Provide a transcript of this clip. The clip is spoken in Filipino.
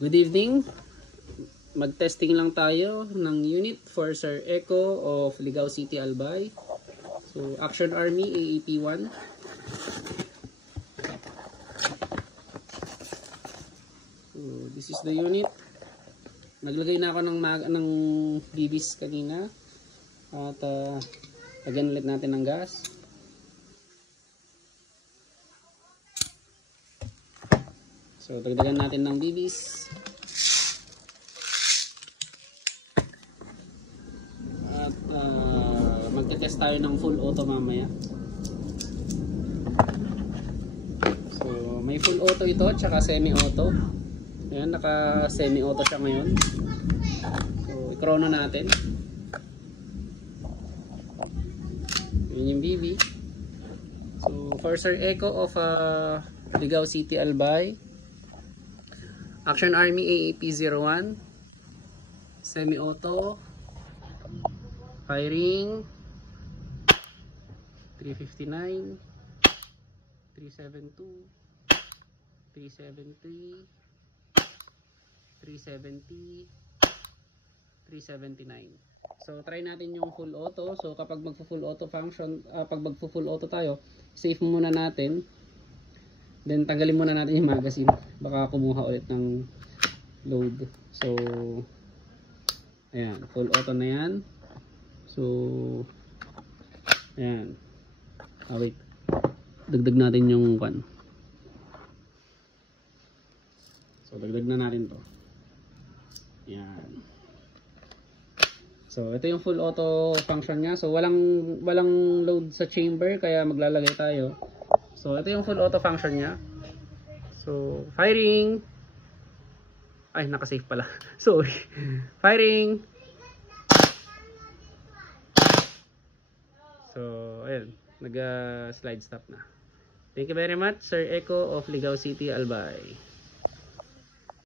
Good evening. Mag-testing lang tayo ng unit for Sir Echo of Ligao City, Albay. So, Action Army AAP1. So, this is the unit. Naglagay na ako ng BBs kanina. At lagyan ulit natin ng gas. So, dagdagan natin ng BBs. At magte-test tayo ng full auto mamaya. So, may full auto ito tsaka semi-auto. Ayan, naka semi-auto siya ngayon. So, i-chrono natin. Yun yung BB. So, for Sir Echo of Ligao City, Albay. Action Army AAP01. Semi-auto. Firing. 359. 372. 373. 370. 379. So try natin yung full auto. So kapag magfo-full auto function, pag magfo-full auto tayo, save muna natin. Then tanggalin muna natin yung magazine. Baka kumuha ulit ng load. So ayan, full auto na yan. So ayan. Wait. Dagdag natin yung one. So dagdag na natin to. Ayan. So ito yung full auto function niya. So walang load sa chamber kaya maglalagay tayo. So ito yung full auto function niya. So firing. Ay, naka-save pala. Sorry. Firing. So ayun, nag-slide stop na. Thank you very much, Sir Echo of Ligao City, Albay.